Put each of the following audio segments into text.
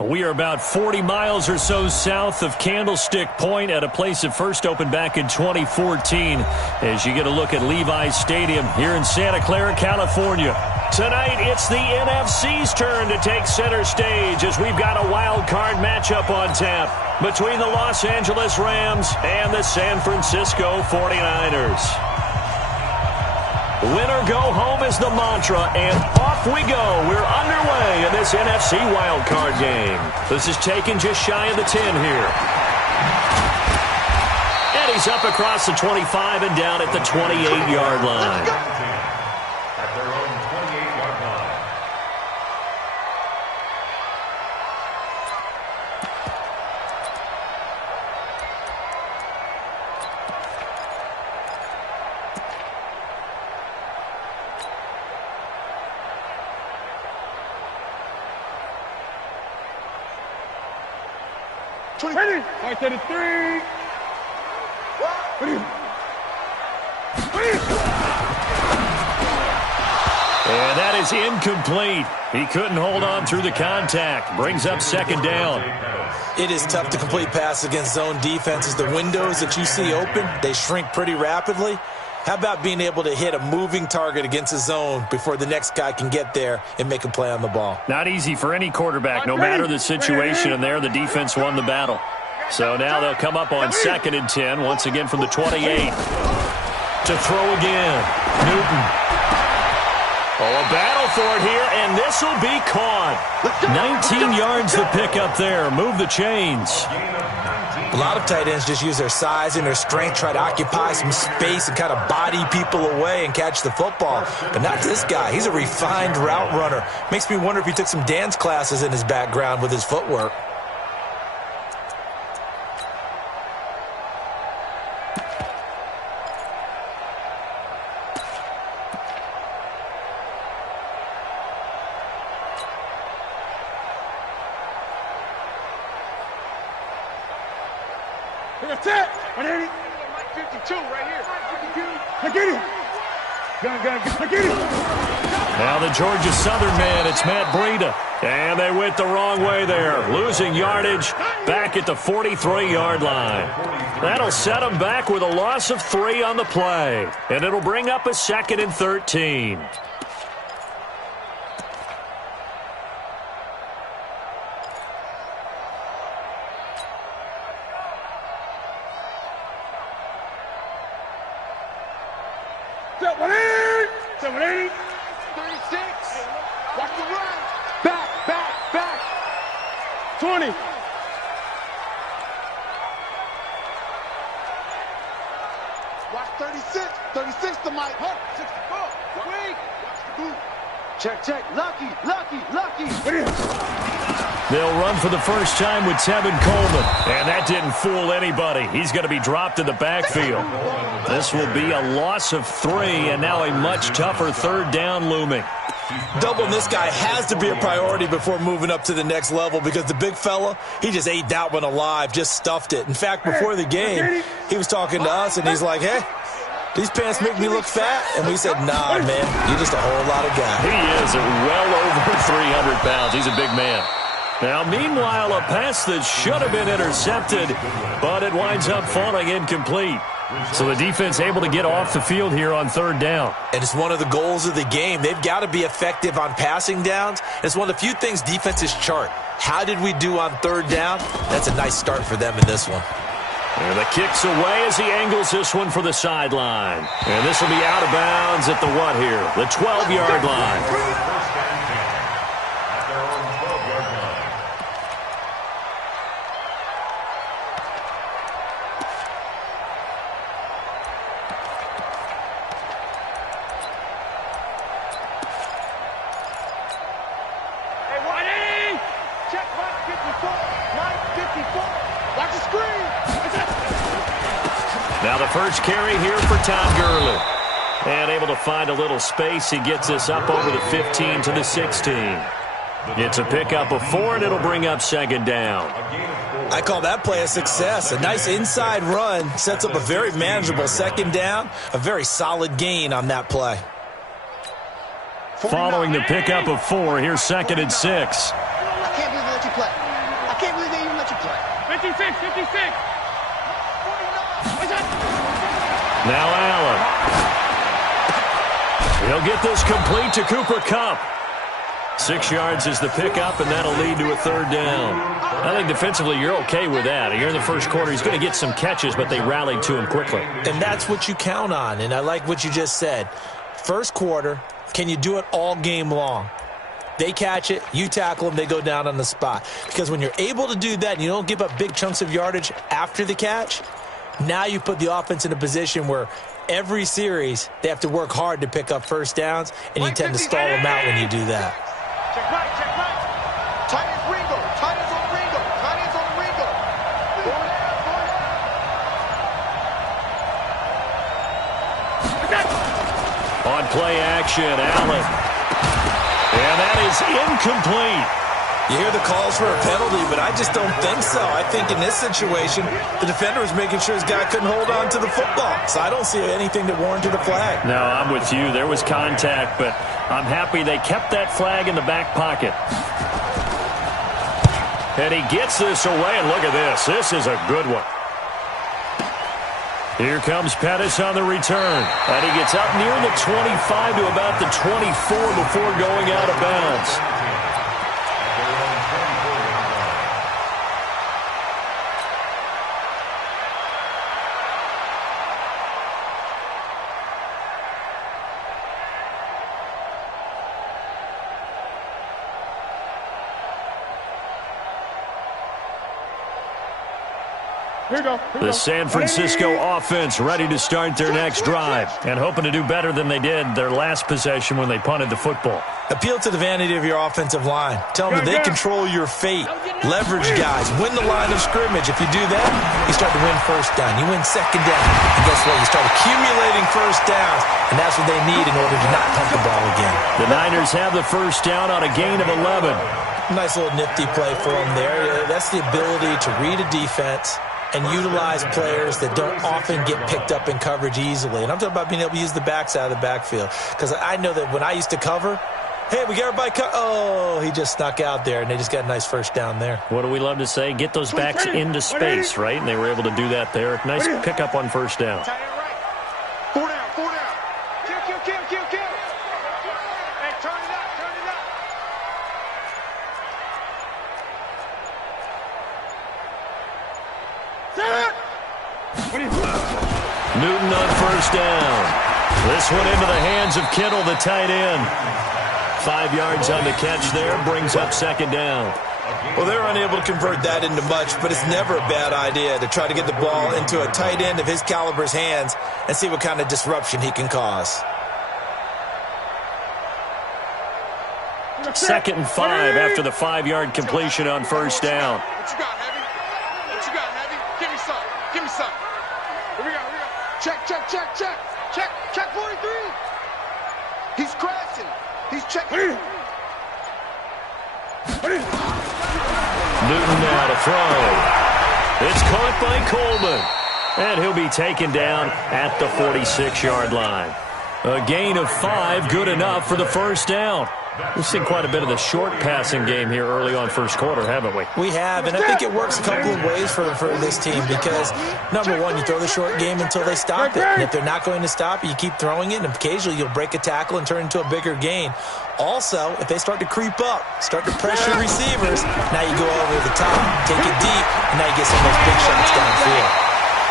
We are about 40 miles or so south of Candlestick Point at a place that first opened back in 2014 as you get a look at Levi's Stadium here in Santa Clara, California. Tonight, it's the NFC's turn to take center stage as we've got a wild card matchup on tap between the Los Angeles Rams and the San Francisco 49ers. Win or go home is the mantra, and off we go. We're underway in this NFC wildcard game. This is taken just shy of the 10 here. And he's up across the 25 and down at the 28-yard line. At their own 28-yard line. Ready? 533. And that is incomplete. He couldn't hold on through the contact. Brings up second down. It is tough to complete passes against zone defenses. The windows that you see open, they shrink pretty rapidly. How about being able to hit a moving target against a zone before the next guy can get there and make a play on the ball? Not easy for any quarterback, no matter the situation, and there the defense won the battle. So now they'll come up on 2nd and 10, once again from the 28. To throw again, Newton. Oh, a battle for it here, and this will be caught. 19 yards to pick up there. Move the chains. A lot of tight ends just use their size and their strength, try to occupy some space and kind of body people away and catch the football. But not this guy. He's a refined route runner. Makes me wonder if he took some dance classes in his background with his footwork. That's it. 180. 52 right here. I get it. I get it. Now the Georgia Southern man, it's Matt Breida. And they went the wrong way there. Losing yardage back at the 43-yard line. That'll set them back with a loss of 3 on the play. And it'll bring up a 2nd and 13. Check. Lucky. They'll run for the first time with Tevin Coleman. And that didn't fool anybody. He's going to be dropped in the backfield. This will be a loss of 3, and now a much tougher 3rd down looming. Doubling this guy has to be a priority before moving up to the next level because the big fella, he just ate that one alive, just stuffed it. In fact, before the game, he was talking to us, and he's like, hey, these pants make me look fat? And we said, nah, man, you're just a whole lot of guy. He is well over 300 pounds. He's a big man. Now, meanwhile, a pass that should have been intercepted, but it winds up falling incomplete. So the defense able to get off the field here on 3rd down. And it's one of the goals of the game. They've got to be effective on passing downs. It's one of the few things defenses chart. How did we do on 3rd down? That's a nice start for them in this one. And the kick's away as he angles this one for the sideline. And this will be out of bounds at the what here? The 12-yard line. Now the first carry here for Todd Gurley. And able to find a little space. He gets this up over the 15 to the 16. It's a pickup of 4, and it'll bring up 2nd down. I call that play a success. A nice inside run sets up a very manageable 2nd down. A very solid gain on that play. Following the pickup of 4, here's 2nd and 6. I can't believe they let you play. Now Allen. He'll get this complete to Cooper Kupp. 6 yards is the pickup, and that'll lead to a third down. I think defensively you're okay with that. Here in the first quarter, he's going to get some catches, but they rallied to him quickly. And that's what you count on, and I like what you just said. First quarter, can you do it all game long? They catch it, you tackle them, they go down on the spot. Because when you're able to do that and you don't give up big chunks of yardage after the catch, now you put the offense in a position where every series they have to work hard to pick up first downs, and you tend to stall them out when you do that. Check right, check right. Tight ends Ringo. Tight ends on Ringo. Tight ends on Ringo. On play action, Allen. And that is incomplete. You hear the calls for a penalty, but I just don't think so. I think in this situation, the defender was making sure his guy couldn't hold on to the football. So I don't see anything that warranted a flag. No, I'm with you. There was contact, but I'm happy they kept that flag in the back pocket. And he gets this away, and look at this. This is a good one. Here comes Pettis on the return. And he gets up near the 25 to about the 24 before going out of bounds. The San Francisco offense ready to start their next drive and hoping to do better than they did their last possession when they punted the football. Appeal to the vanity of your offensive line. Tell them that they control your fate. Leverage guys. Win the line of scrimmage. If you do that, you start to win first down. You win second down. And guess what? You start accumulating first downs, and that's what they need in order to not punt the ball again. The Niners have the first down on a gain of 11. Nice little nifty play for them there. That's the ability to read a defense and utilize players that don't often get picked up in coverage easily. And I'm talking about being able to use the backside of the backfield. Because I know that when I used to cover, hey, we got everybody oh, he just snuck out there, and they just got a nice first down there. What do we love to say? Get those backs into space, right? And they were able to do that there. Nice pickup on first down. Four down, four down. Kill. Hey, turn it up. Newton on first down. This one into the hands of Kittle, the tight end. 5 yards on the catch there, brings up second down. Well, they're unable to convert that into much, but it's never a bad idea to try to get the ball into a tight end of his caliber's hands and see what kind of disruption he can cause. 2nd and 5 after the 5-yard completion on first down. What you got, Heavy? Give me some. Here we go. Check 43. He's crashing. He's checking. Newton now to throw. It's caught by Coleman. And he'll be taken down at the 46-yard line. A gain of 5, good enough for the first down. We've seen quite a bit of the short passing game here early on first quarter, haven't we? We have, and I think it works a couple of ways for this team because, number one, you throw the short game until they stop it. And if they're not going to stop it, you keep throwing it, and occasionally you'll break a tackle and turn it into a bigger gain. Also, if they start to creep up, start to pressure receivers, now you go over the top, take it deep, and now you get some of those big shots downfield.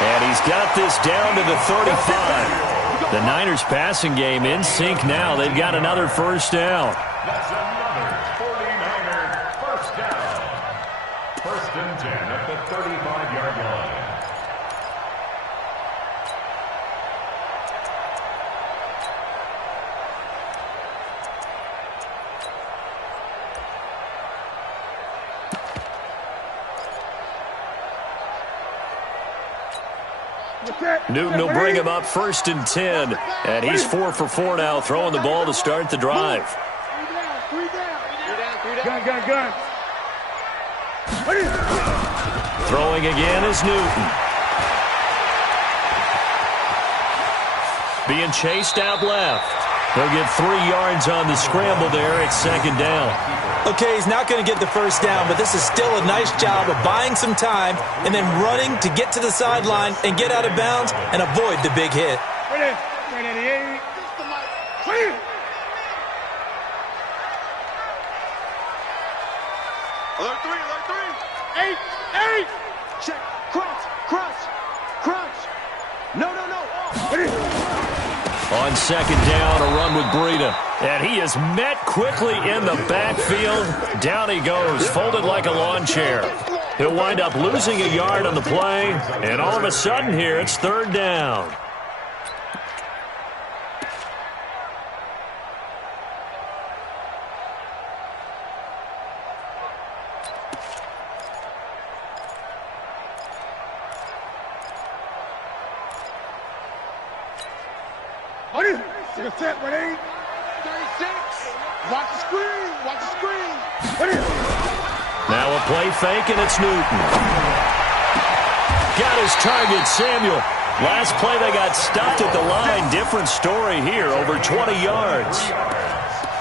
And he's got this down to the 35. The Niners passing game in sync now. They've got another first down. That's another 49er first down. 1st and 10 at the 35-yard line. Newton will bring him up 1st and 10. And he's 4 for 4 now, throwing the ball to start the drive. Gun. Throwing again is Newton. Being chased out left. They'll get 3 yards on the scramble there. It's 2nd down. Okay, he's not going to get the first down, but this is still a nice job of buying some time and then running to get to the sideline and get out of bounds and avoid the big hit. Alert three. Eight. Check. Crunch. No. On second down, a run with Breida. And he is met quickly in the backfield. Down he goes, folded like a lawn chair. He'll wind up losing a yard on the play. And all of a sudden here, it's third down. Set, 36. Watch the screen. Now a play fake, and it's Newton. Got his target, Samuel. Last play they got stuffed at the line. Different story here, over 20 yards.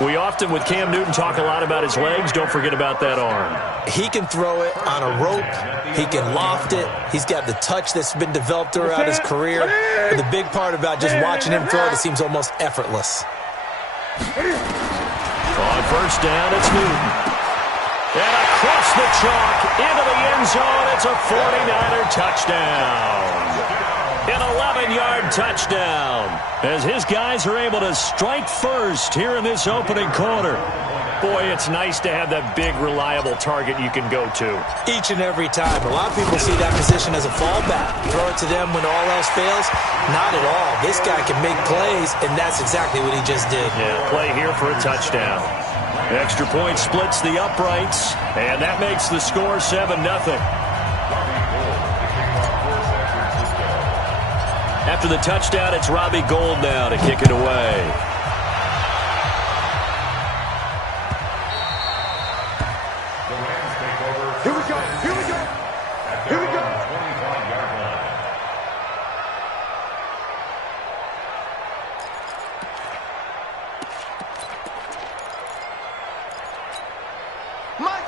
We often, with Cam Newton, talk a lot about his legs. Don't forget about that arm. He can throw it on a rope. He can loft it. He's got the touch that's been developed throughout his career. But the big part about just watching him throw it, it seems almost effortless. On first down, it's Newton. And across the chalk, into the end zone, it's a 49er touchdown. An 11-yard touchdown as his guys are able to strike first here in this opening quarter. Boy, it's nice to have that big, reliable target you can go to. Each and every time. A lot of people see that position as a fallback. Throw it to them when all else fails. Not at all. This guy can make plays, and that's exactly what he just did. Yeah, play here for a touchdown. Extra point splits the uprights, and that makes the score 7-0. After the touchdown, it's Robbie Gould now to kick it away. Here we go. 25-yard line.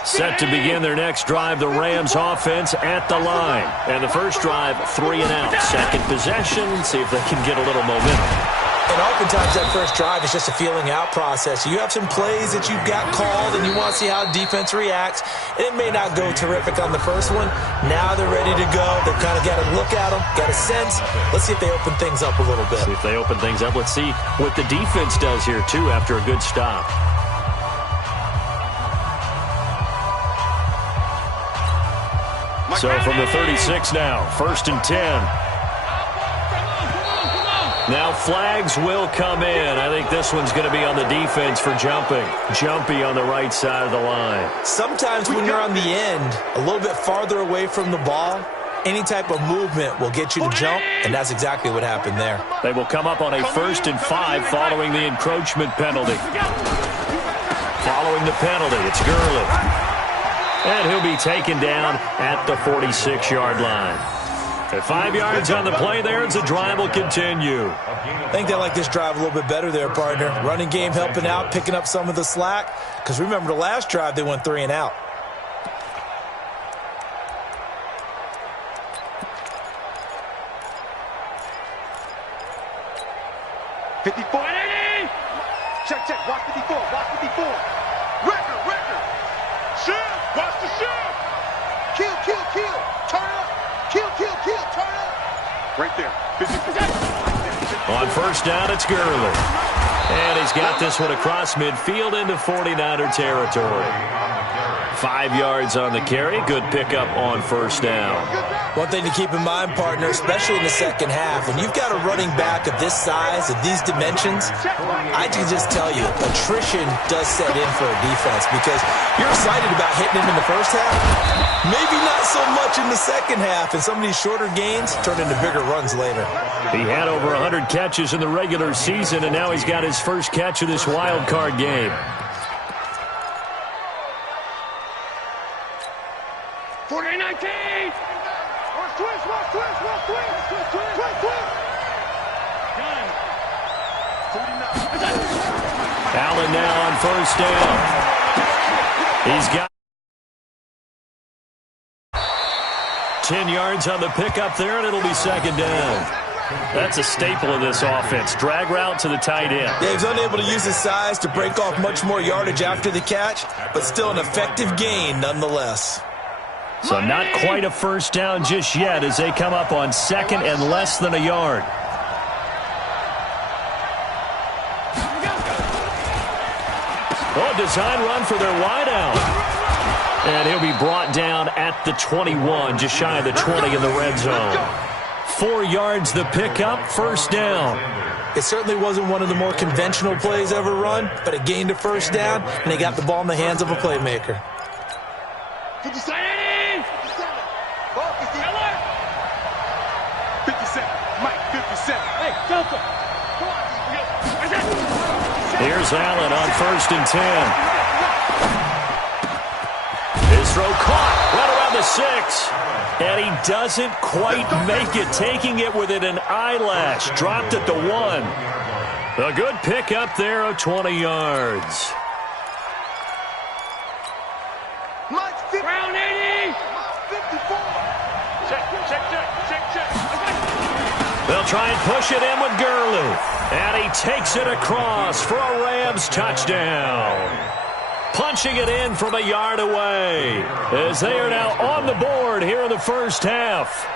Set to begin their next drive, the Rams offense at the line. And the first drive, 3 and out. Second possession, see if they can get a little momentum. And oftentimes that first drive is just a feeling out process. You have some plays that you've got called and you want to see how defense reacts. And it may not go terrific on the first one. Now they're ready to go. They've kind of got to look at them, got a sense. Let's see if they open things up a little bit. See if they open things up. Let's see what the defense does here, too, after a good stop. So from the 36 now, 1st and 10. Now flags will come in. I think this one's going to be on the defense for jumping. Jumpy on the right side of the line. Sometimes when you're on the end, a little bit farther away from the ball, any type of movement will get you to jump, and that's exactly what happened there. They will come up on a 1st and 5 following the encroachment penalty. Following the penalty, it's Gurley. And he'll be taken down at the 46-yard line. At 5 yards on the play there, the drive will continue. I think they like this drive a little bit better there, partner. Running game helping out, picking up some of the slack. Because remember, the last drive, they went 3 and out. Check. Watch 54. Record. Shift. Watch the shift. Kill. Turn up. Kill. Turn up. Right there. On first down, it's Gurley. And he's got this one across midfield into 49er territory. 5 yards on the carry. Good pickup on first down. One thing to keep in mind, partner, especially in the second half, when you've got a running back of this size, of these dimensions, I can just tell you, attrition does set in for a defense because you're excited about hitting him in the first half. Maybe not so much in the second half, and some of these shorter gains turn into bigger runs later. He had over 100 catches in the regular season, and now he's got his first catch of this wild card game. 49-19. Allen now on first down. He's got 10 yards on the pickup there, and it'll be second down. That's a staple of this offense. Drag route to the tight end. Yeah, he's unable to use his size to break off much more yardage after the catch, but still an effective gain nonetheless. So not quite a first down just yet as they come up on second and less than a yard. Oh, design run for their wideout. And he'll be brought down at the 21, just shy of the 20 in the red zone. 4 yards the pickup, first down. It certainly wasn't one of the more conventional plays ever run, but it gained a first down, and they got the ball in the hands of a playmaker. 57. 57. Mike, 57. Hey, Delta. Here's Allen on first and 10. His throw caught right around the 6. And he doesn't quite make it, taking it within an eyelash. Dropped at the 1. A good pick up there of 20 yards. Round 80. 54. Check. They'll try and push it in with Gurley. And he takes it across for a Rams touchdown. Punching it in from a yard away as they are now on the board here in the first half.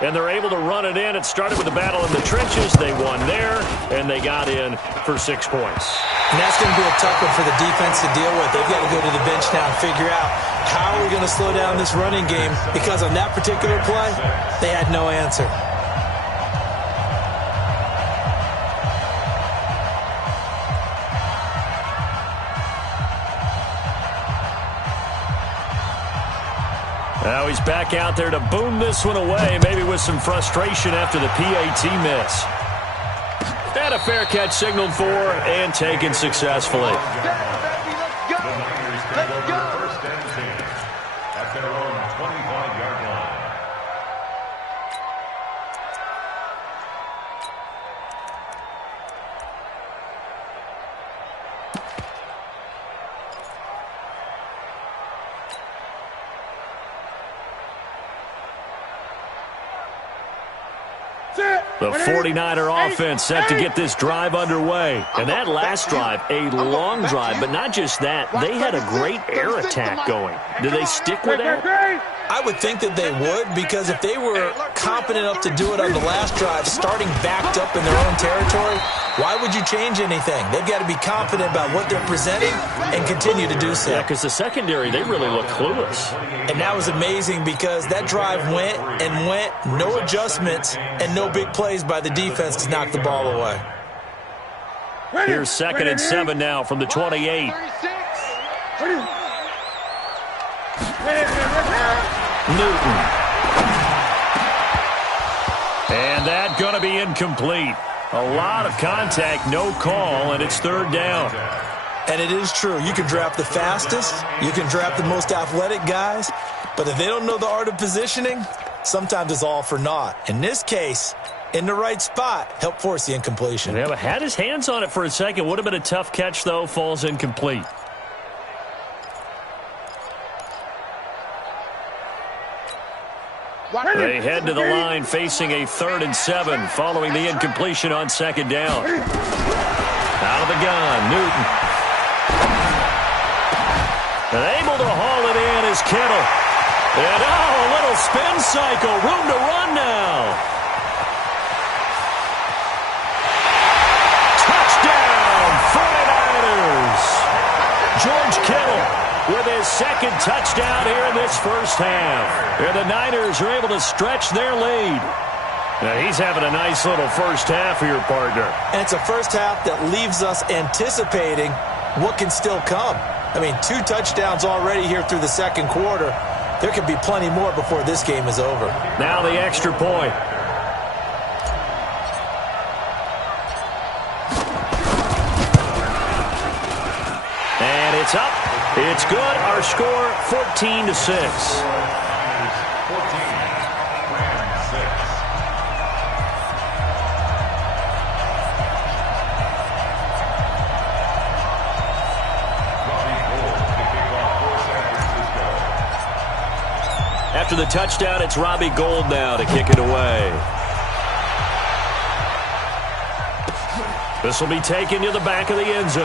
And they're able to run it in. It started with a battle in the trenches. They won there, and they got in for 6 points. And that's going to be a tough one for the defense to deal with. They've got to go to the bench now and figure out how are we going to slow down this running game, because on that particular play, they had no answer. Now he's back out there to boom this one away, maybe with some frustration after the PAT miss. And a fair catch signaled for and taken successfully. Let's go. First and 10 at their own 25-yard line. The 49er offense set to get this drive underway. And that last drive, a long drive, but not just that. They had a great air attack going. Do they stick with that? I would think that they would, because if they were competent enough to do it on the last drive, starting backed up in their own territory, why would you change anything? They've got to be confident about what they're presenting and continue to do so. Yeah, because the secondary, they really look clueless. And that was amazing because that drive went and went, no adjustments and no big plays by the defense to knock the ball away. Here's second and 7 now from the 28. Newton. And that going to be incomplete. A lot of contact, no call, and it's third down. And it is true. You can draft the fastest. You can draft the most athletic guys. But if they don't know the art of positioning, sometimes it's all for naught. In this case, in the right spot, helped force the incompletion. Yeah, but had his hands on it for a second. Would have been a tough catch, though. Falls incomplete. They head to the line facing a 3rd and 7 following the incompletion on second down. Out of the gun, Newton. And able to haul it in is Kittle. And a little spin cycle. Room to run now. Touchdown, 49ers. George Kittle with his second touchdown here in this first half. And the Niners are able to stretch their lead. Now he's having a nice little first half here, partner. And it's a first half that leaves us anticipating what can still come. I mean, 2 touchdowns already here through the second quarter. There could be plenty more before this game is over. Now the extra point. And it's up. It's good. Our score, 14-6. after the touchdown, it's Robbie Gould now to kick it away. This will be taken to the back of the end zone.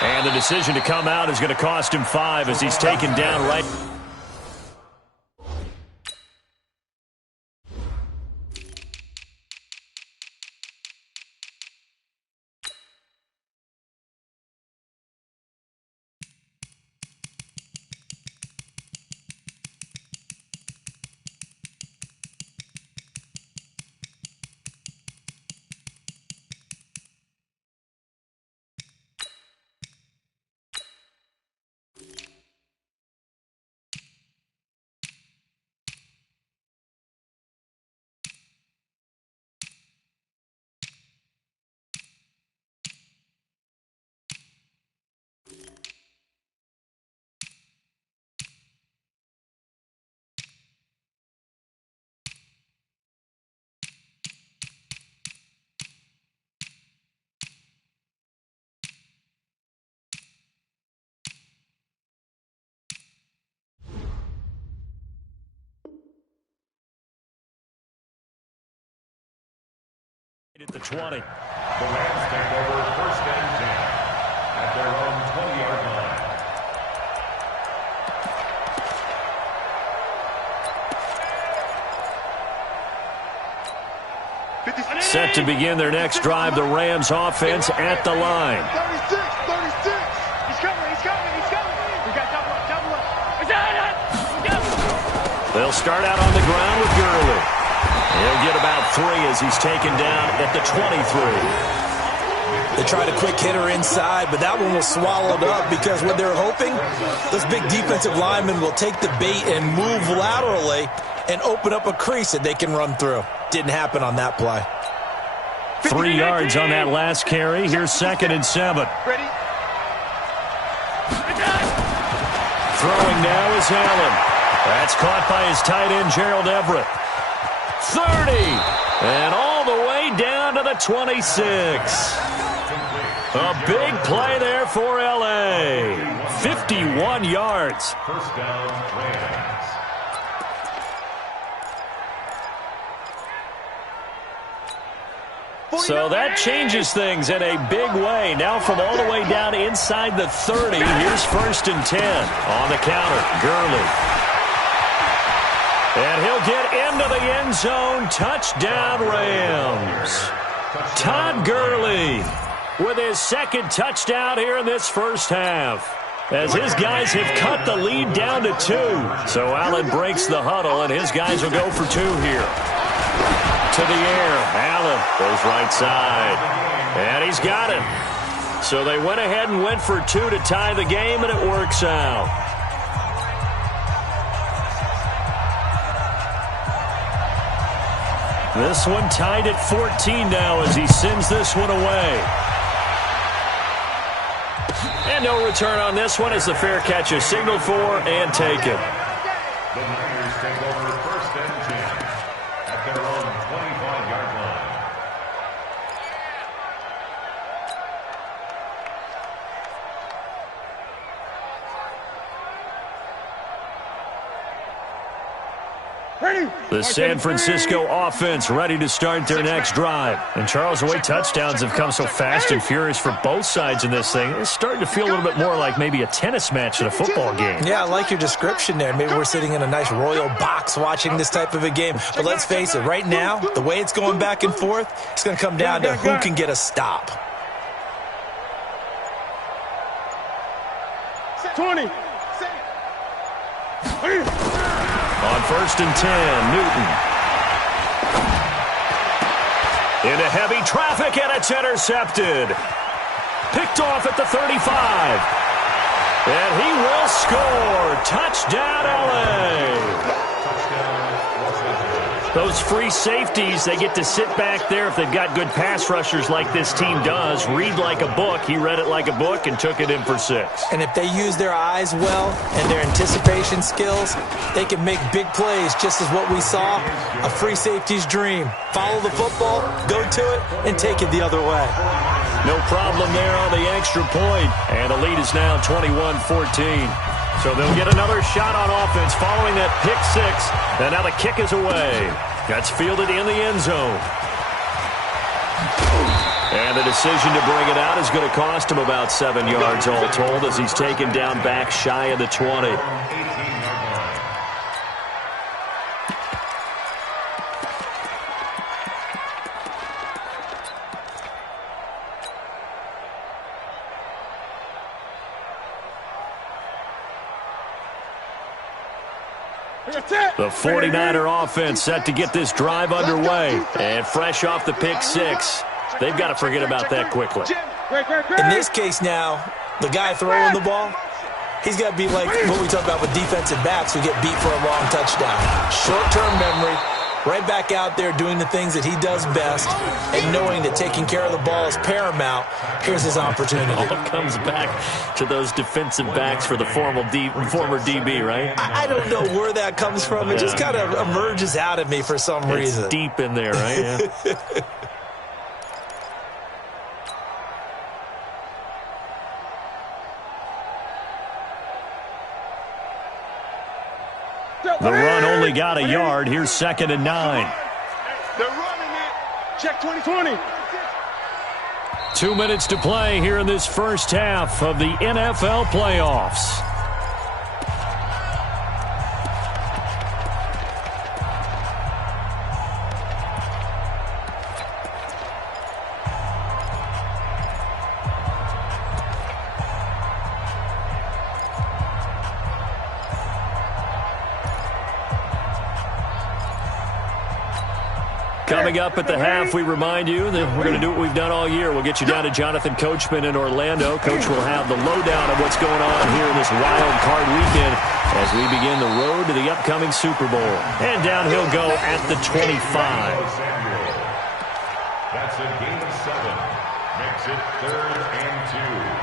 And the decision to come out is going to cost him 5 as he's taken down right. At the 20. The Rams take over 1st and 10 at their own 20-yard line. Set to begin their next drive, the Rams offense at the line. 36. He's coming. We got double up. They'll start out on the ground with Gurley. He'll get about 3 as he's taken down at the 23. They tried a quick hitter inside, but that one was swallowed up because what they're hoping, those big defensive linemen will take the bait and move laterally and open up a crease that they can run through. Didn't happen on that play. 3 yards on that last carry. Here's 2nd and 7. Ready? Throwing now is Allen. That's caught by his tight end, Gerald Everett. 30, and all the way down to the 26. A big play there for L.A. 51 yards. 1st down, Rams. So that changes things in a big way. Now from all the way down inside the 30, here's 1st and 10 on the counter. Gurley. And he'll get into the end zone. Touchdown, Rams. Todd Gurley with his 2nd touchdown here in this first half, as his guys have cut the lead down to 2. So Allen breaks the huddle, and his guys will go for 2 here. To the air. Allen goes right side. And he's got it. So they went ahead and went for 2 to tie the game, and it works out. This one tied at 14 now as he sends this one away. And no return on this one as the fair catch is signaled for and taken. The Niners take over 1st and 10 at their own 25-yard line. The San Francisco offense ready to start their next drive. And Charles, the way touchdowns have come so fast and furious for both sides in this thing, it's starting to feel a little bit more like maybe a tennis match than a football game. Yeah, I like your description there. Maybe we're sitting in a nice royal box watching this type of a game. But let's face it, right now, the way it's going back and forth, it's going to come down to who can get a stop. 20. On 1st and 10, Newton. Into heavy traffic, and it's intercepted. Picked off at the 35. And he will score. Touchdown, L.A. Those free safeties, they get to sit back there if they've got good pass rushers like this team does. Read like a book. He read it like a book and took it in for 6. And if they use their eyes well and their anticipation skills, they can make big plays, just as what we saw, a free safety's dream. Follow the football, go to it, and take it the other way. No problem there on the extra point. And the lead is now 21-14. So they'll get another shot on offense following that pick six. And now the kick is away. That's fielded in the end zone. And the decision to bring it out is going to cost him about 7 yards all told as he's taken down back shy of the 20. The 49er offense set to get this drive underway. And fresh off the pick six, they've got to forget about that quickly. In this case now, the guy throwing the ball, he's got to be like what we talk about with defensive backs who get beat for a long touchdown. Short-term memory, right back out there doing the things that he does best, and knowing that taking care of the ball is paramount. Here's his opportunity. It all comes back to those defensive backs for the former DB, right? I don't know where that comes from. It just kind of emerges out of me for some reason. It's deep in there, right? Yeah. The run only got a yard. Here's 2nd and 9. They're running it. Check 2020. 2 minutes to play here in this first half of the NFL playoffs. Coming up at the half, we remind you that we're going to do what we've done all year. We'll get you down to Jonathan Coachman in Orlando. Coach will have the lowdown of what's going on here in this wild card weekend as we begin the road to the upcoming Super Bowl. And down he'll go at the 25. That's a gain of 7. Makes it 3rd and 2.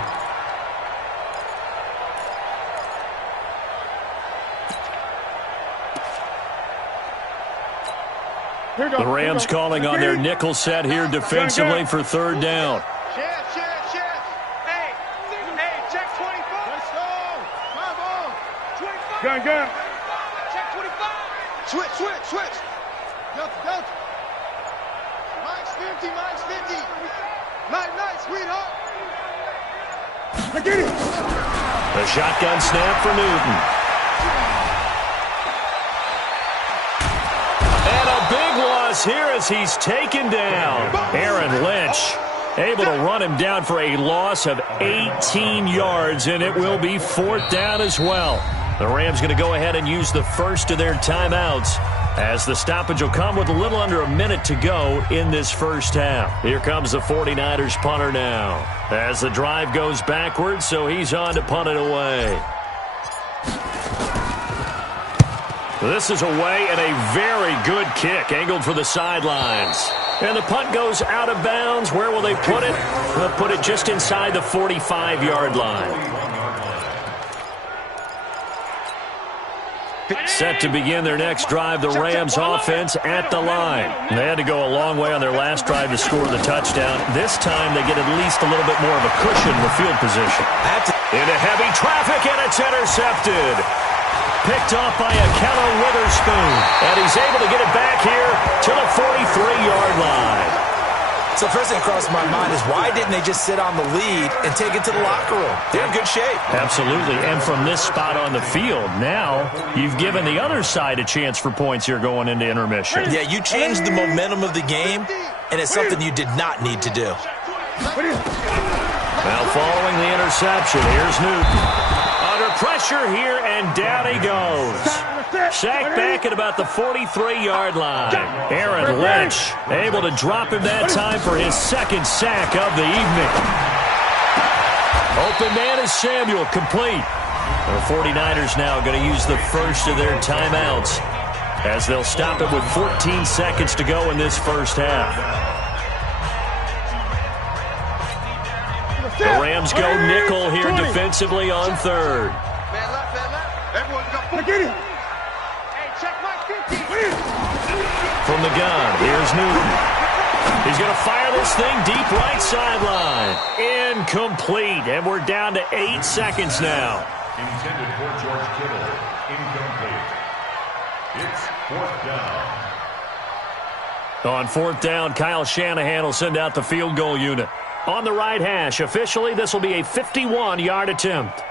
The Rams calling on their nickel set here defensively for 3rd down. Hey, check 25. Let's go. Come on. 25. Gun. Check 25. Switch. Delta. Mike's 50. Nice, sweetheart. I get it. The shotgun snap for Newton. Here as he's taken down. Aaron Lynch able to run him down for a loss of 18 yards, and it will be 4th down as well. The Rams going to go ahead and use the first of their timeouts as the stoppage will come with a little under a minute to go in this first half. Here comes the 49ers punter now as the drive goes backwards, so he's on to punt it away. This is away and a very good kick angled for the sidelines. And the punt goes out of bounds. Where will they put it? They'll put it just inside the 45-yard line. Set to begin their next drive, the Rams offense at the line. They had to go a long way on their last drive to score the touchdown. This time they get at least a little bit more of a cushion with field position. Into heavy traffic, and it's intercepted. Picked off by Akello Witherspoon. And he's able to get it back here to the 43-yard line. So the first thing that crossed my mind is why didn't they just sit on the lead and take it to the locker room? They're in good shape. Absolutely. And from this spot on the field, now you've given the other side a chance for points here going into intermission. Yeah, you changed the momentum of the game, and it's something you did not need to do. Now following the interception, here's Newton. Under pressure here, and down he goes. Sacked back at about the 43-yard line. Aaron Lynch able to drop him that time for his 2nd sack of the evening. Open man is Samuel, complete. The 49ers now going to use the first of their timeouts as they'll stop it with 14 seconds to go in this first half. The Rams go nickel here defensively on 3rd. From the gun, here's Newton. He's going to fire this thing deep right sideline. Incomplete, and we're down to 8 seconds now. Intended for George Kittle. Incomplete. It's 4th down. On 4th down, Kyle Shanahan will send out the field goal unit. On the right hash, officially, this will be a 51-yard attempt.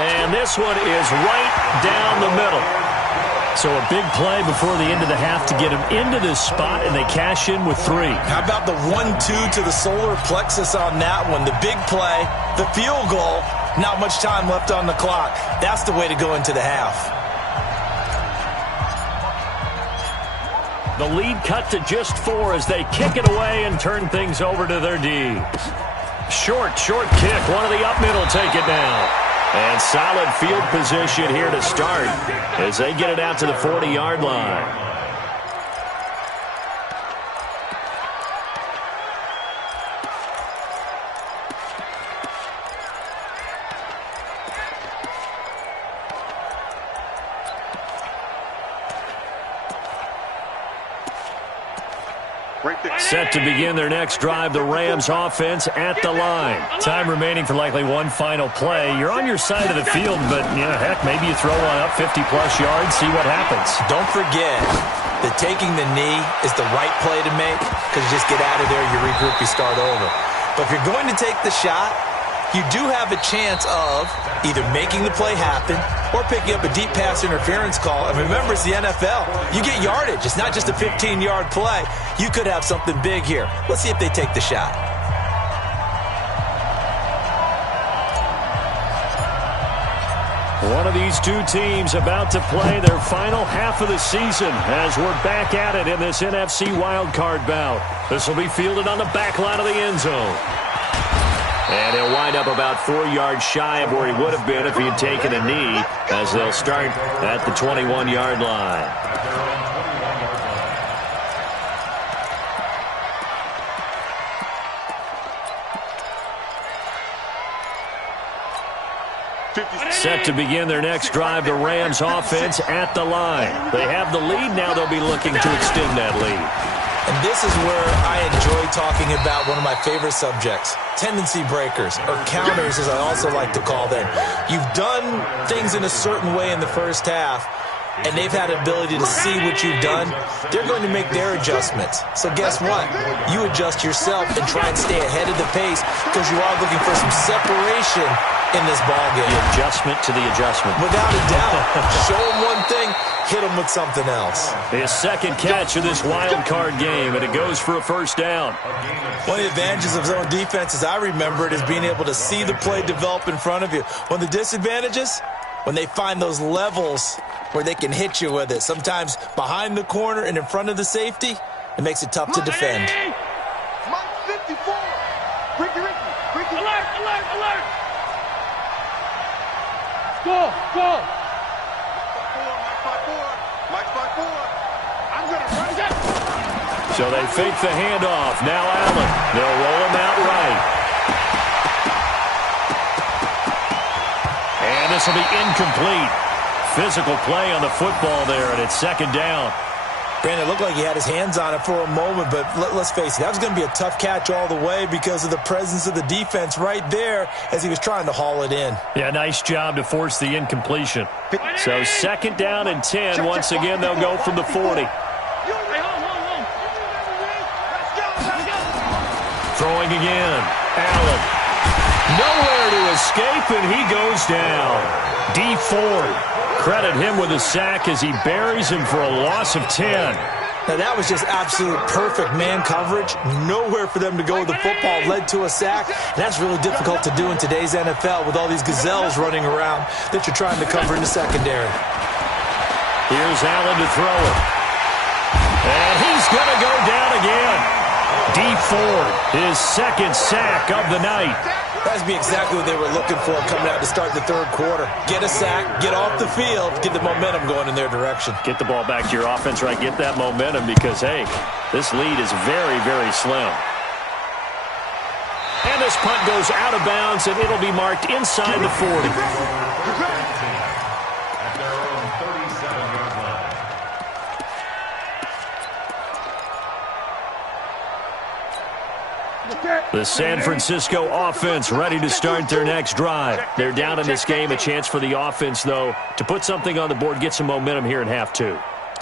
And this one is right down the middle. So a big play before the end of the half to get him into this spot, and they cash in with 3. How about the 1-2 to the solar plexus on that one? The big play, the field goal, not much time left on the clock. That's the way to go into the half. The lead cut to just 4 as they kick it away and turn things over to their D. Short kick. One of the up middle take it down. And solid field position here to start as they get it out to the 40-yard line. Set to begin their next drive, the Rams offense at the line. Time remaining for likely one final play. You're on your side of the field, but, heck, maybe you throw one up 50-plus yards, see what happens. Don't forget that taking the knee is the right play to make because you just get out of there, you regroup, you start over. But if you're going to take the shot, you do have a chance of either making the play happen or picking up a deep pass interference call. And remember, it's the NFL. You get yardage. It's not just a 15-yard play. You could have something big here. Let's see if they take the shot. One of these two teams about to play their final half of the season as we're back at it in this NFC wildcard bout. This will be fielded on the back line of the end zone. And he'll wind up about 4 yards shy of where he would have been if he had taken a knee as they'll start at the 21-yard line. Set to begin their next drive, the Rams offense at the line. They have the lead. Now they'll be looking to extend that lead. And this is where I enjoy talking about one of my favorite subjects, tendency breakers, or counters as I also like to call them. You've done things in a certain way in the first half, and they've had an ability to see what you've done. They're going to make their adjustments. So guess what? You adjust yourself and try and stay ahead of the pace because you are looking for some separation in this ballgame. The adjustment to the adjustment. Without a doubt. Show them one thing, hit them with something else. His second catch of this wild card game, and it goes for a first down. One of the advantages of zone defense, as I remember it, is being able to see the play develop in front of you. One of the disadvantages, when they find those levels where they can hit you with it, sometimes behind the corner and in front of the safety, it makes it tough to defend. Mike 54. Ricky. Alert. Go. Mike 54. I'm going to run that. So they fake the handoff. Now Allen. They'll roll him out right. And this will be incomplete. Physical play on the football there, and it's second down. Brandon, it looked like he had his hands on it for a moment, but let's face it, that was going to be a tough catch all the way because of the presence of the defense right there as he was trying to haul it in. Yeah, nice job to force the incompletion. So second down and 10. Once again, they'll go from the 40. Throwing again. Allen. Nowhere to escape, and he goes down. D Ford. Credit him with a sack as he buries him for a loss of 10. Now, that was just absolute perfect man coverage. Nowhere for them to go with the football. Led to a sack. And that's really difficult to do in today's NFL with all these gazelles running around that you're trying to cover in the secondary. Here's Allen to throw it. And he's going to go down again. D Ford, his second sack of the night. That'd be exactly what they were looking for coming out to start the third quarter. Get a sack, get off the field, get the momentum going in their direction. Get the ball back to your offense, right? Get that momentum because, hey, this lead is very, very slim. And this punt goes out of bounds, and it'll be marked inside the 40. At their own 37-yard line. The San Francisco offense ready to start their next drive. They're down in this game. A chance for the offense, though, to put something on the board, get some momentum here in half two.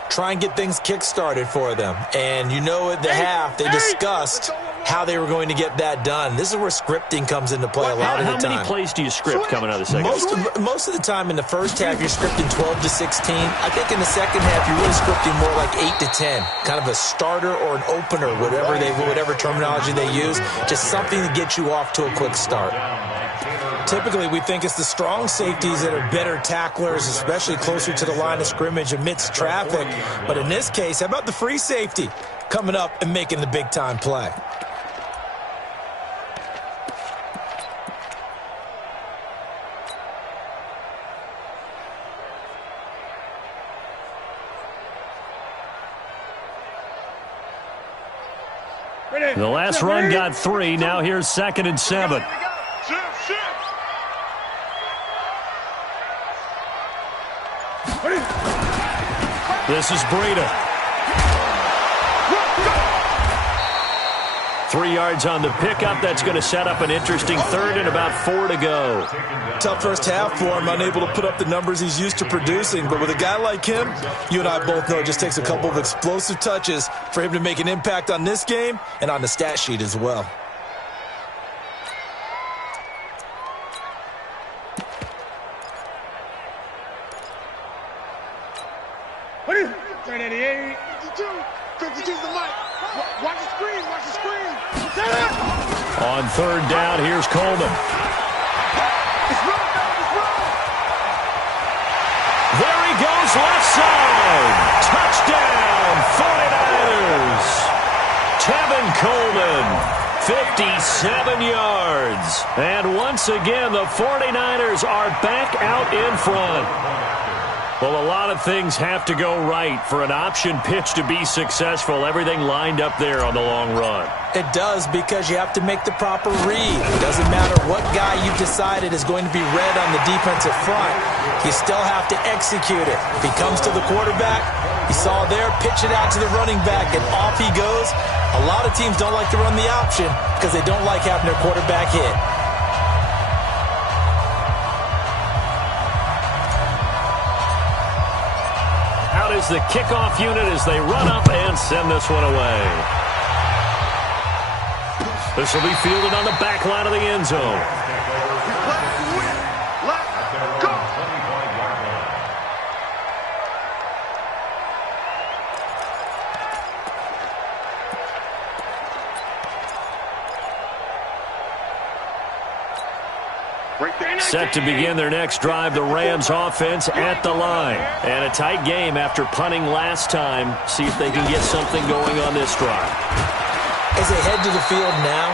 Try and get things kick-started for them. And you know at the half, they discussed how they were going to get that done. This is where scripting comes into play a lot of the time. How many plays do you script coming out of the second? Most of the time in the first half, you're scripting 12 to 16. I think in the second half, you're really scripting more like 8 to 10. Kind of a starter or an opener, whatever terminology they use. Just something to get you off to a quick start. Typically, we think it's the strong safeties that are better tacklers, especially closer to the line of scrimmage amidst traffic. But in this case, how about the free safety coming up and making the big-time play? The last run got 3. Now here's 2nd and 7. This is Breida. 3 yards on the pickup. That's going to set up an interesting third and about 4 to go. Tough first half for him, unable to put up the numbers he's used to producing. But with a guy like him, you and I both know it just takes a couple of explosive touches for him to make an impact on this game and on the stat sheet as well. What is it? 388, 52, 52's the mic. Watch the screen, watch the screen. On 3rd down, here's Coleman. It's wrong, it's wrong. There he goes, left side. Touchdown, 49ers. Tevin Coleman, 57 yards. And once again, the 49ers are back out in front. Well, a lot of things have to go right for an option pitch to be successful. Everything lined up there on the long run. It does, because you have to make the proper read. It doesn't matter what guy you've decided is going to be read on the defensive front. You still have to execute it. If he comes to the quarterback, you saw there, pitch it out to the running back, and off he goes. A lot of teams don't like to run the option because they don't like having their quarterback hit. Is the kickoff unit as they run up and send this one away. This will be fielded on the back line of the end zone. Let's go. Set to begin their next drive, the Rams offense at the line. And a tight game after punting last time. See if they can get something going on this drive. As they head to the field now,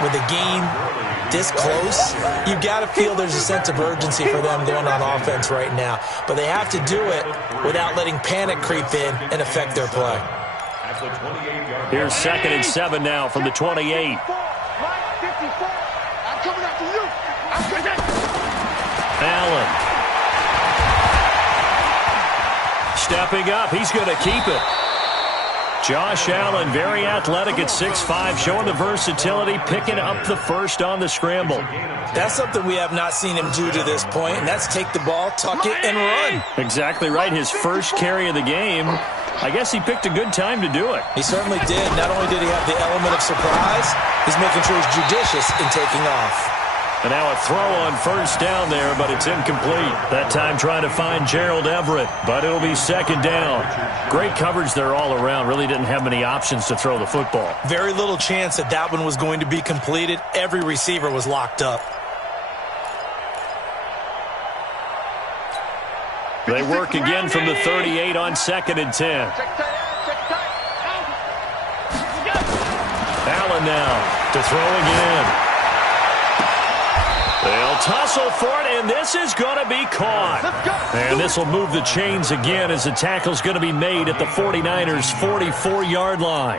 with the game this close, you've got to feel there's a sense of urgency for them going on offense right now. But they have to do it without letting panic creep in and affect their play. Here's 2nd and 7 now from the 28. Allen. Stepping up, he's going to keep it. Josh Allen, very athletic at 6'5", showing the versatility, picking up the first on the scramble. That's something we have not seen him do to this point, and that's take the ball, tuck it, and run. Exactly right, his first carry of the game. I guess he picked a good time to do it. He certainly did. Not only did he have the element of surprise, he's making sure he's judicious in taking off. And now a throw on first down there, but it's incomplete. That time trying to find Gerald Everett, but it'll be 2nd down. Great coverage there all around. Really didn't have many options to throw the football. Very little chance that that one was going to be completed. Every receiver was locked up. They work again from the 38 on 2nd and 10. Allen now to throw again. They'll tussle for it, and this is going to be caught. And this will move the chains again as the tackle's going to be made at the 49ers' 44-yard line.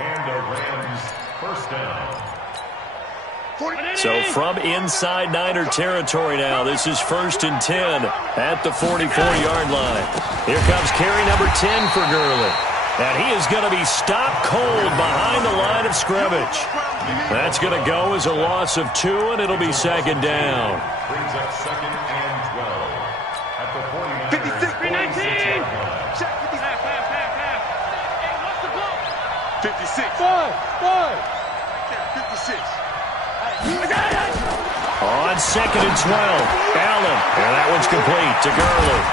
So from inside Niner territory now, this is 1st and 10 at the 44-yard line. Here comes carry number 10 for Gurley. And he is going to be stopped cold behind the line of scrimmage. That's going to go as a loss of 2, and it'll be second down. Brings up second and 12 at the 49ers. 56, 19. Check 50. Half. Hey, what's the ball? 56. 5. 56. On second and 12, Allen. And that one's complete to Gurley.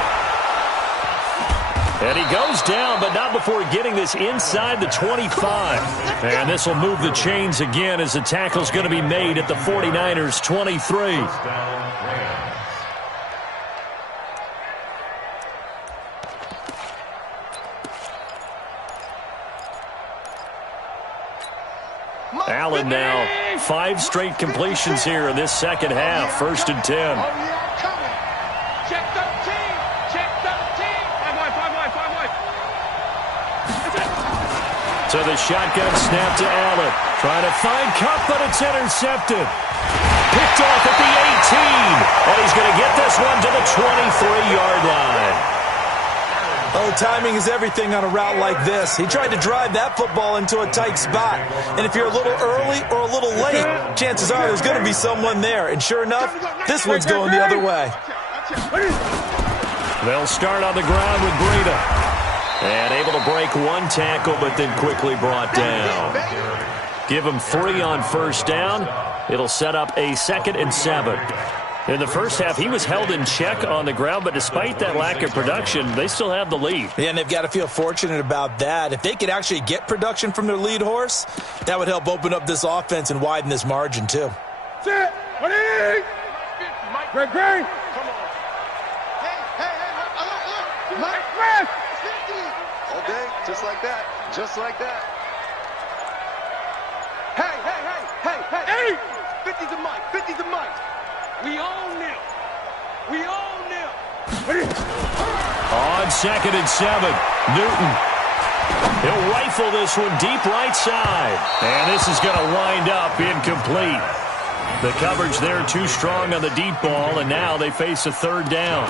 And he goes down, but not before getting this inside the 25. And this will move the chains again as the tackle's going to be made at the 49ers' 23. Allen now 5 straight completions here in this second half. First and 10. Check 13. Check 13. 5 wide. So the shotgun snap to Allen. Trying to find Cup, but it's intercepted. Picked off at the 18. And he's going to get this one to the 23-yard line. Oh, timing is everything on a route like this. He tried to drive that football into a tight spot. And if you're a little early or a little late, chances are there's going to be someone there. And sure enough, this one's going the other way. They'll start on the ground with Breida. And able to break one tackle, but then quickly brought down. Give him 3 on first down. It'll set up a 2nd and 7. In the first half, he was held in check on the ground, but despite that lack of production, they still have the lead. Yeah, and they've got to feel fortunate about that. If they could actually get production from their lead horse, that would help open up this offense and widen this margin, too. Sit. What is it? Greg. Come on. Hey. Mike Smith. All day, just like that. Hey. 50's a Mike. We own them. On 2nd and 7, Newton. He'll rifle this one deep right side. And this is going to wind up incomplete. The coverage there too strong on the deep ball, and now they face a 3rd down.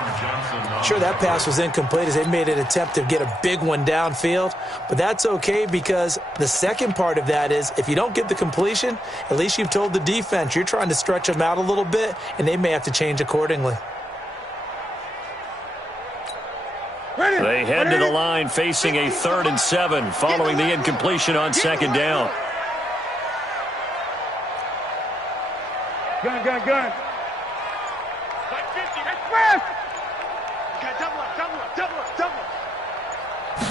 Sure, that pass was incomplete as they made an attempt to get a big one downfield, but that's okay because the second part of that is if you don't get the completion, at least you've told the defense you're trying to stretch them out a little bit, and they may have to change accordingly. They head to the line facing a 3rd and 7 following the incompletion on 2nd down. Gun. Like 50. That's fast. Double up.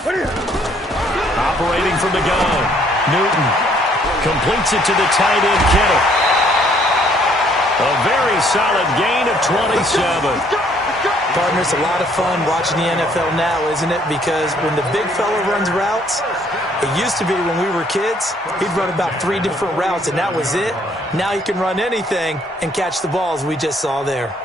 What is it? Operating from the gun. Newton completes it to the tight end, Kittle. A very solid gain of 27. Partner, it's a lot of fun watching the NFL now, isn't it? Because when the big fella runs routes, it used to be when we were kids, he'd run about 3 different routes, and that was it. Now he can run anything and catch the balls we just saw there.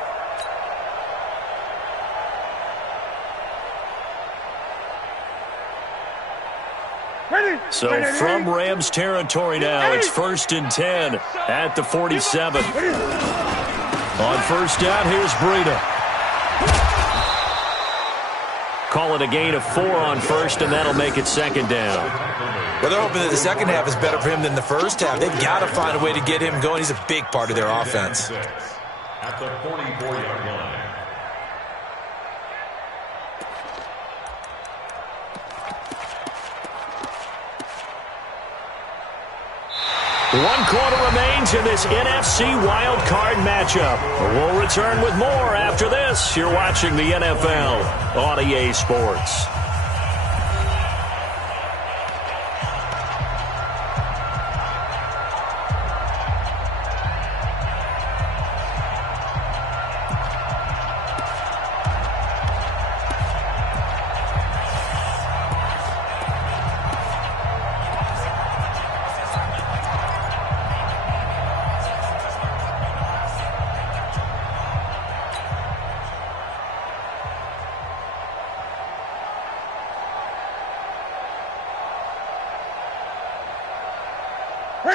So from Rams territory now, it's 1st and 10 at the 47. On first down, here's Breida. Call it a gain of 4 on first, and that'll make it 2nd down. Well, they're hoping that the second half is better for him than the first half. They've got to find a way to get him going. He's a big part of their offense. At the 44-yard line. One quarter remains in this NFC Wild Card matchup. We'll return with more after this. You're watching the NFL on EA Sports.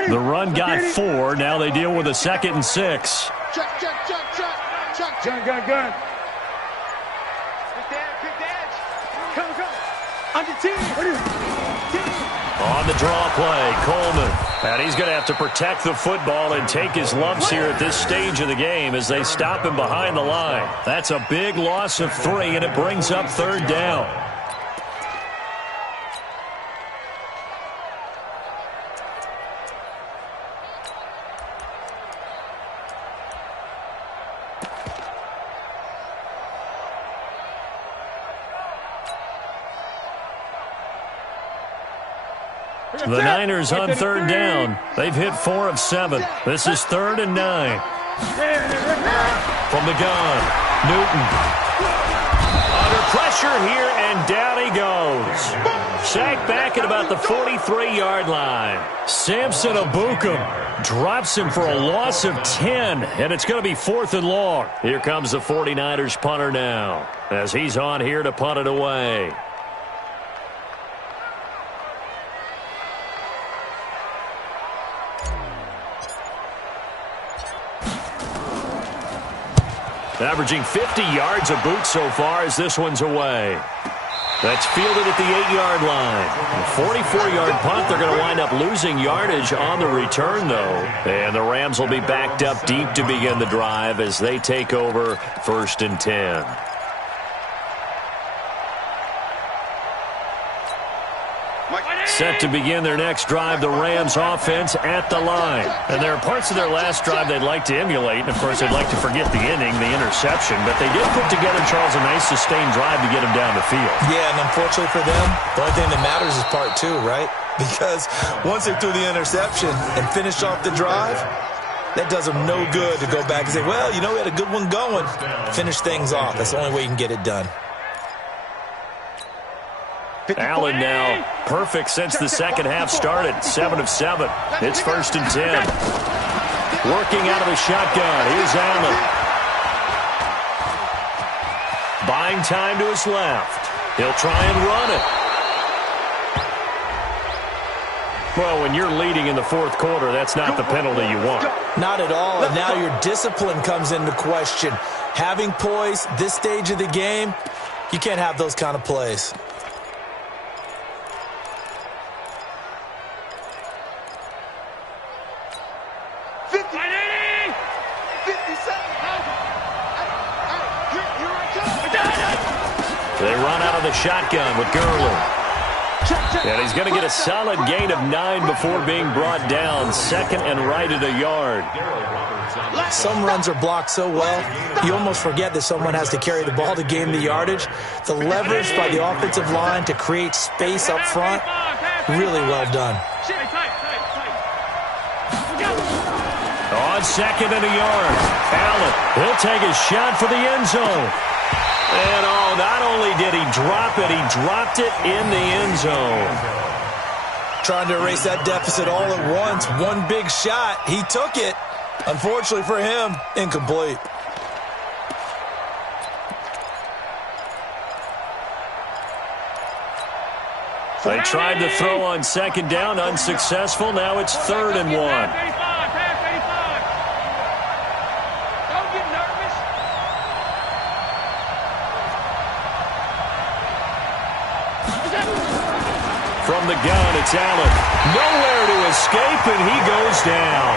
The run got 4. Now they deal with a 2nd and 6. Check. Gun. Quick edge. Come. Under 10. On the draw play, Coleman. And he's going to have to protect the football and take his lumps here at this stage of the game as they stop him behind the line. That's a big loss of 3, and it brings up 3rd down. The Niners on 3rd down. They've hit 4 of 7. This is 3rd and 9. From the gun, Newton. Under pressure here, and down he goes. Sacked back at about the 43-yard line. Samson Abukum drops him for a loss of 10, and it's going to be 4th and long. Here comes the 49ers punter now, as he's on here to punt it away. Averaging 50 yards a boot so far as this one's away. That's fielded at the 8-yard line. A 44-yard punt. They're going to wind up losing yardage on the return, though. And the Rams will be backed up deep to begin the drive as they take over 1st and 10. Set to begin their next drive, the Rams offense at the line. And there are parts of their last drive they'd like to emulate. And, of course, they'd like to forget the inning, the interception. But they did put together, Charles, a nice sustained drive to get them down the field. Yeah, and unfortunately for them, the only thing that matters is part 2, right? Because once they threw the interception and finished off the drive, that does them no good to go back and say, well, you know, we had a good one going. Finish things off. That's the only way you can get it done. Allen now perfect since the second half started. 7 of 7. It's 1st and 10. Working out of the shotgun. Here's Allen. Buying time to his left. He'll try and run it. Well, when you're leading in the 4th quarter, that's not the penalty you want. Not at all. And now your discipline comes into question. Having poise this stage of the game, you can't have those kind of plays. They run out of the shotgun with Gurley. And he's going to get a solid gain of 9 before being brought down. 2nd and right at a yard. Some runs are blocked so well, you almost forget that someone has to carry the ball to gain the yardage. The leverage by the offensive line to create space up front, really well done. On 2nd and a yard. Allen, he'll take a shot for the end zone. And not only did he drop it, he dropped it in the end zone. Trying to erase that deficit all at once. One big shot. He took it. Unfortunately for him, incomplete. They tried to throw on 2nd down, unsuccessful. Now it's 3rd and 1. From the gun, it's Allen. Nowhere to escape, and he goes down.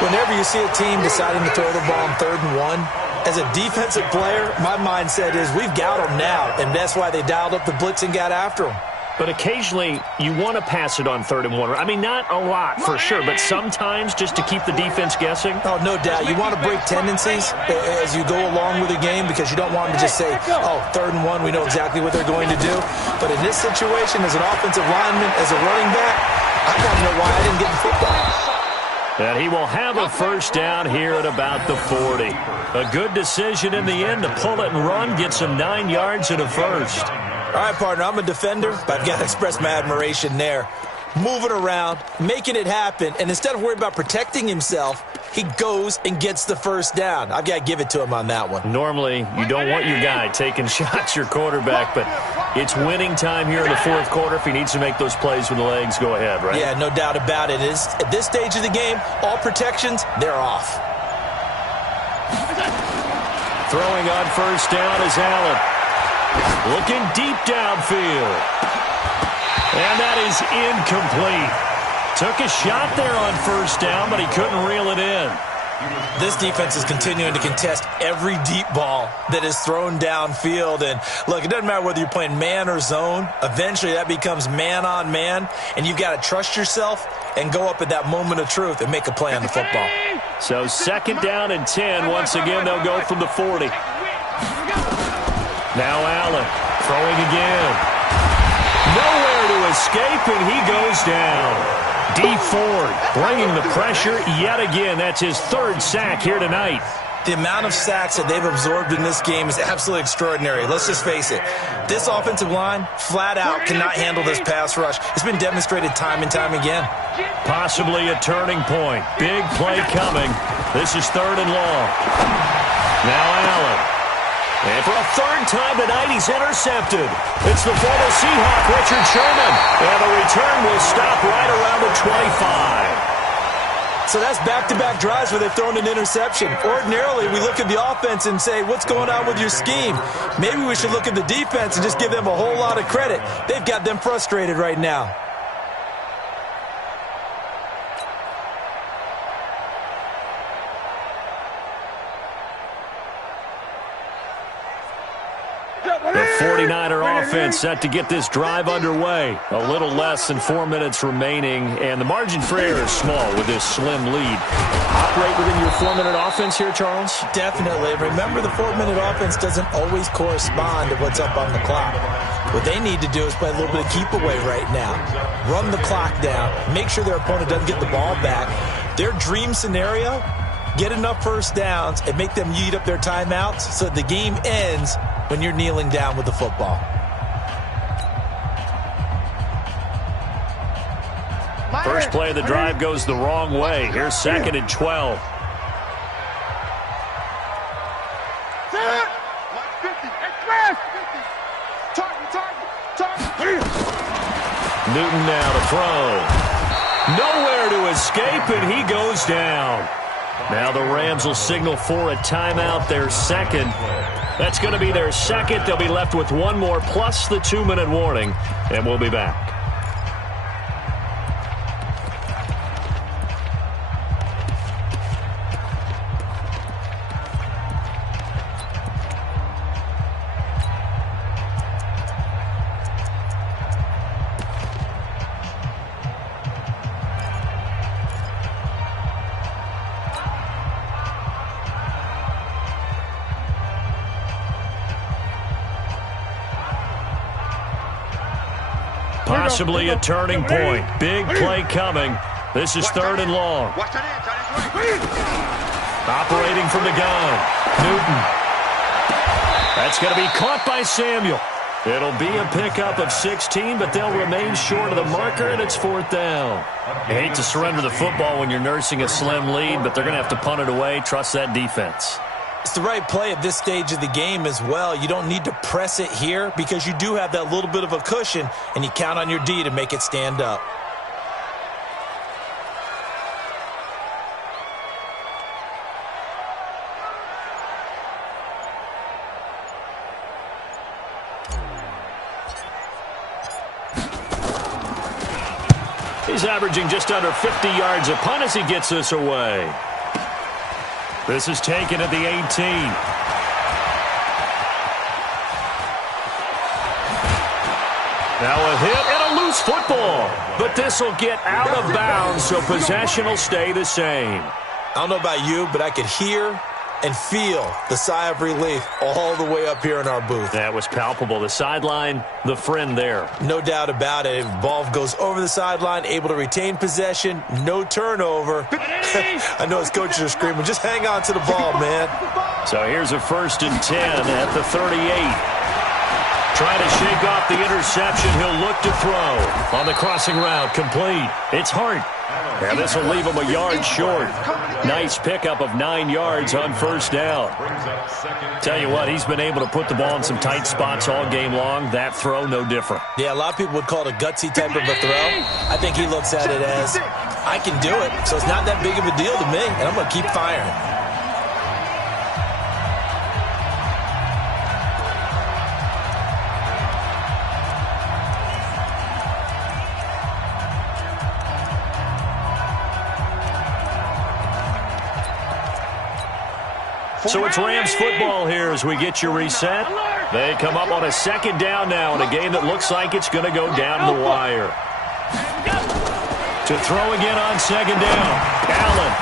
Whenever you see a team deciding to throw the ball on 3rd and 1, as a defensive player, my mindset is we've got them now, and that's why they dialed up the blitz and got after them. But occasionally, you want to pass it on 3rd and 1. I mean, not a lot for sure, but sometimes just to keep the defense guessing. Oh, no doubt. You want to break tendencies as you go along with the game because you don't want them to just say, oh, 3rd and 1, we know exactly what they're going to do. But in this situation, as an offensive lineman, as a running back, I want to know why I didn't get the football. And he will have a 1st down here at about the 40. A good decision in the end to pull it and run, get some 9 yards and a 1st. All right, partner, I'm a defender, but I've got to express my admiration there. Moving around, making it happen, and instead of worrying about protecting himself, he goes and gets the 1st down. I've got to give it to him on that one. Normally, you don't want your guy taking shots, your quarterback, but it's winning time here in the 4th quarter. If he needs to make those plays with the legs, go ahead, right? Yeah, no doubt about it. At this stage of the game, all protections, they're off. Throwing on 1st down is Allen. Looking deep downfield. And that is incomplete. Took a shot there on first down, but he couldn't reel it in. This defense is continuing to contest every deep ball that is thrown downfield. And, look, it doesn't matter whether you're playing man or zone. Eventually, that becomes man-on-man, and you've got to trust yourself and go up at that moment of truth and make a play on the football. So 2nd down and 10. Once again, they'll go from the 40. Now Allen throwing again. Nowhere to escape, and he goes down. D. Ford bringing the pressure yet again. That's his 3rd sack here tonight. The amount of sacks that they've absorbed in this game is absolutely extraordinary. Let's just face it. This offensive line, flat out, cannot handle this pass rush. It's been demonstrated time and time again. Possibly a turning point. Big play coming. This is 3rd and long. Now Allen. And for a 3rd time tonight, he's intercepted. It's the former Seahawk, Richard Sherman. And the return will stop right around the 25. So that's back-to-back drives where they've thrown an interception. Ordinarily, we look at the offense and say, what's going on with your scheme? Maybe we should look at the defense and just give them a whole lot of credit. They've got them frustrated right now. The 49er offense set to get this drive underway. A little less than 4 minutes remaining, and the margin for error is small with this slim lead. Operate within your 4-minute offense here, Charles? Definitely. Remember, the 4-minute offense doesn't always correspond to what's up on the clock. What they need to do is play a little bit of keep away right now. Run the clock down. Make sure their opponent doesn't get the ball back. Their dream scenario, get enough first downs and make them eat up their timeouts so that the game ends when you're kneeling down with the football. First play of the drive goes the wrong way. Here's 2nd and 12. Newton now to throw. Nowhere to escape, and he goes down. Now the Rams will signal for a timeout, their 2nd. That's going to be their 2nd. They'll be left with 1 more plus the 2-minute warning, and we'll be back. Possibly a turning point. Big play coming. This is 3rd and long. Operating from the gun. Newton. That's going to be caught by Samuel. It'll be a pickup of 16, but they'll remain short of the marker, and it's 4th down. I hate to surrender the football when you're nursing a slim lead, but they're going to have to punt it away. Trust that defense. It's the right play at this stage of the game as well. You don't need to press it here because you do have that little bit of a cushion, and you count on your D to make it stand up. He's averaging just under 50 yards a punt as he gets this away. This is taken at the 18. Now a hit and a loose football. But this will get out of bounds, so possession will stay the same. I don't know about you, but I could hear and feel the sigh of relief all the way up here in our booth. That was palpable. The sideline, the friend there. No doubt about it. If ball goes over the sideline, able to retain possession, no turnover. I know his coaches are screaming, just hang on to the ball, man. So here's a 1st and 10 at the 38. Trying to shake off the interception. He'll look to throw. On the crossing route, complete. It's Hart. And this will leave him a yard short. Nice pickup of 9 yards on 1st down. Tell you what, he's been able to put the ball in some tight spots all game long. That throw, no different. Yeah, a lot of people would call it a gutsy type of a throw. I think he looks at it as, I can do it, so it's not that big of a deal to me, and I'm going to keep firing. So it's Rams football here as we get you reset. They come up on a second down now in a game that looks like it's going to go down to the wire. To throw again on second down. Allen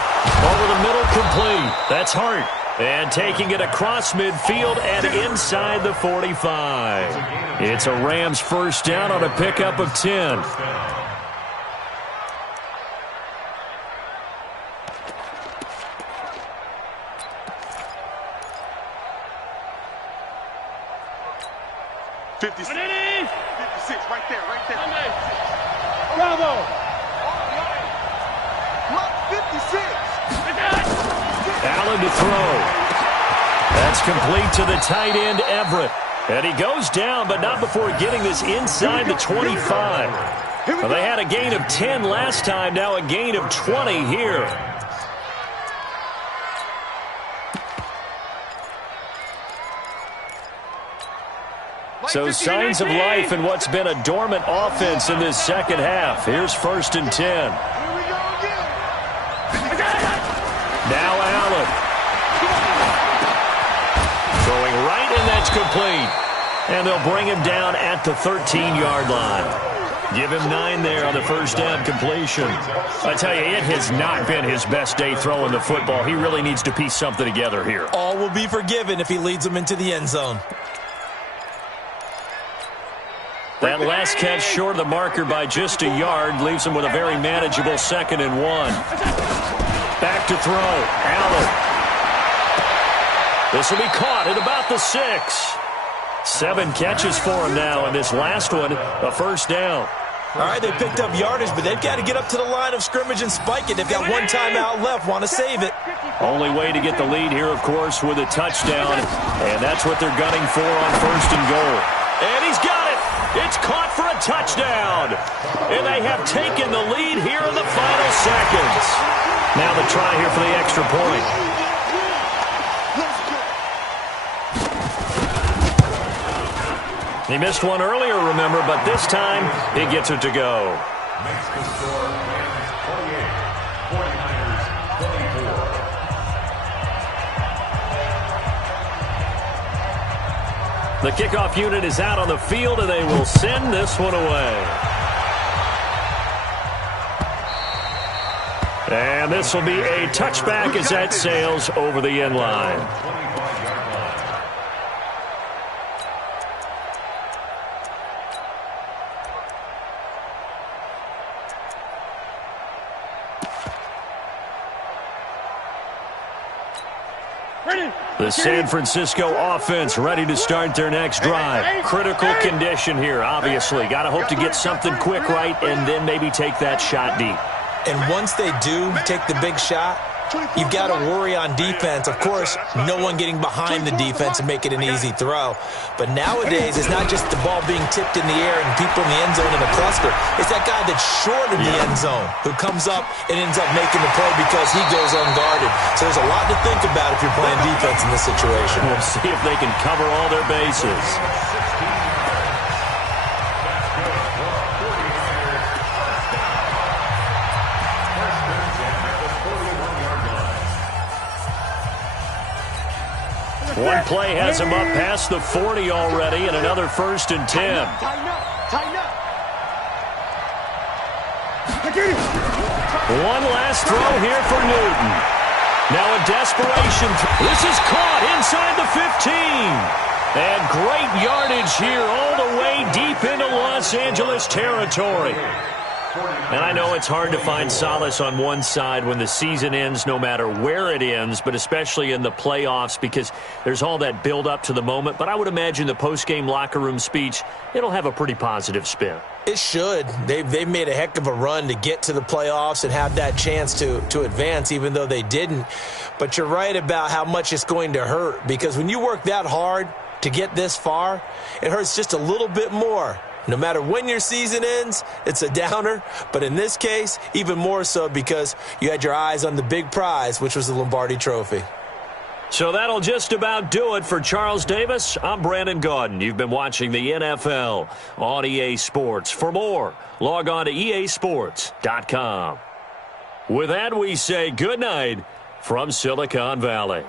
over the middle, complete. That's Hart. And taking it across midfield and inside the 45. It's a Rams first down on a pickup of 10. $56 right there. Bravo. 56. Allen to throw. That's complete to the tight end, Everett. And he goes down, but not before getting this inside the 25. Well, they had a gain of 10 last time, now a gain of 20 here. So signs of life in what's been a dormant offense in this second half. Here's 1st and 10. Now Allen. Throwing right, and that's complete. And they'll bring him down at the 13-yard line. Give him 9 there on the first down completion. I tell you, it has not been his best day throwing the football. He really needs to piece something together here. All will be forgiven if he leads them into the end zone. That last catch short of the marker by just a yard leaves him with a very manageable 2nd and 1. Back to throw. Allen. This will be caught at about the 6. 7 catches for him now, and this last one, a first down. All right, they picked up yardage, but they've got to get up to the line of scrimmage and spike it. They've got one timeout left, want to save it. Only way to get the lead here, of course, with a touchdown, and that's what they're gunning for on 1st and goal. And he's got it. It's caught for a touchdown. And they have taken the lead here in the final seconds. Now the try here for the extra point. He missed one earlier, remember, but this time he gets it to go. Makes the score Rams 28, 49ers 24. The kickoff unit is out on the field, and they will send this one away. And this will be a touchback as that sails over the end line. The San Francisco offense ready to start their next drive. Critical condition here, obviously. Got to hope to get something quick right and then maybe take that shot deep. And once they do take the big shot, you've got to worry on defense. Of course, no one getting behind the defense and make it an easy throw. But nowadays, it's not just the ball being tipped in the air and people in the end zone in a cluster. It's that guy that's short of the end zone who comes up and ends up making the play because he goes unguarded. So there's a lot to think about if you're playing defense in this situation. We'll see if they can cover all their bases. One play has him up past the 40 already, and another 1st and 10. Tighten up. One last throw here for Newton. Now a desperation. This is caught inside the 15. And great yardage here all the way deep into Los Angeles territory. And I know it's hard to find solace on one side when the season ends, no matter where it ends, but especially in the playoffs because there's all that build-up to the moment. But I would imagine the post-game locker room speech, it'll have a pretty positive spin. It should. They've made a heck of a run to get to the playoffs and have that chance to advance, even though they didn't. But you're right about how much it's going to hurt because when you work that hard to get this far, it hurts just a little bit more. No matter when your season ends, it's a downer. But in this case, even more so because you had your eyes on the big prize, which was the Lombardi Trophy. So that'll just about do it for Charles Davis. I'm Brandon Gaudin. You've been watching the NFL on EA Sports. For more, log on to easports.com. With that, we say good night from Silicon Valley.